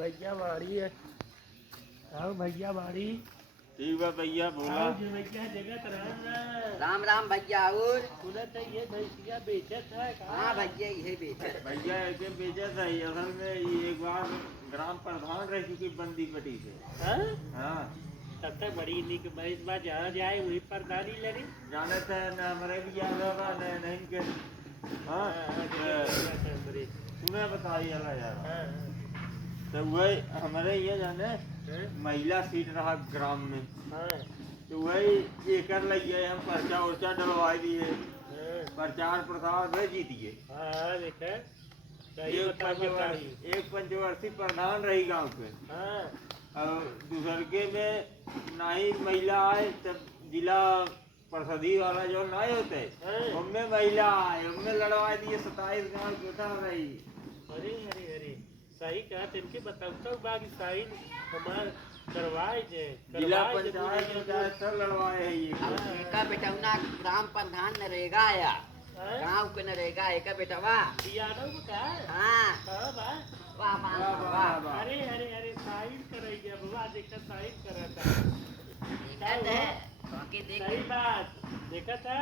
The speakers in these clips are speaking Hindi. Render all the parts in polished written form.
भैया बाड़ी है। आओ भैया बाड़ी। ठीक है भैया बोला। भैया जगत राम राम भैया। और सुनत है ये भैया बेचत है। हाँ भैया ये बेचत। भैया ऐसे बेचत है असल में ये एक बार ग्राम प्रधान रह चुकी बंदी पटी से। हाँ तब तक बड़ी निक इस बार जहाँ जाए वही प्रधानी लड़ी जाने थे न हमारे भी याद होगा न नहीं के। हाँ तुम्हें बताइए अल्लाह यार। तो वही हमारे ये जाने महिला सीट रहा ग्राम में। तो वही एकर लगे हम पर्चा उर्चा डलवाई दिए। प्रचार प्रसार में जीत गए। एक पंचवर्षीय प्रधान रही गांव पे। और दूसरके में ना ही महिला आए तब जिला परिषदी वाला जो नहीं होते उनमें महिला आए उनमें लड़वाई दिए 27 गांव कोठा रही। अरे अरे अरे सही कहा तिनके बताओ बाकी सही हमार करवाए जे जिला पंचायत सब लड़वाए है ये। का बेटवना ग्राम प्रधान नरेगा आया गांव के नरेगा एक बेटवा यादव का। हाँ वाह वाह वाह। अरे अरे अरे साइन कराई बाबा देखा साइन करा था। सही बात देखा था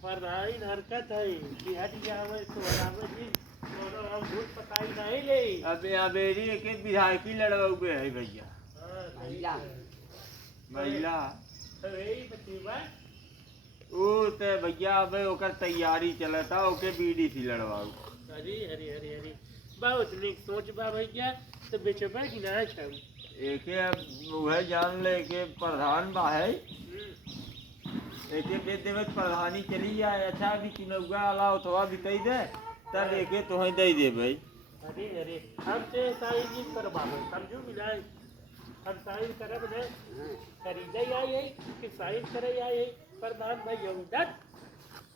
प्रधान हरकत है कि हट जावे तो बराबर जी दोनों हम झूठ पताई नहीं ले। अबे अबेरी के विधायकी लड़वाए है भैया। महिला महिला यही बचीबा ओ ते भैया अब ओकर तैयारी चलता ओके बीडीसी लड़वाऊ। अरे अरे अरे अरे बहुत निक सोच बा भैया। तो बेचबा कि ना छम एके अब वह जान ले के प्रधान बा है एके बेच देवे प्रधानी चली जाए। अच्छा भी चुनौगा अला अथवा बिताई दे तब एके तो ही दे दे भाई। अरे अरे हम से साइन नहीं करवावे समझो कि नहीं हम साइन करब न खरीदे आई है कि साइन करे आई है प्रधान भाई दत्त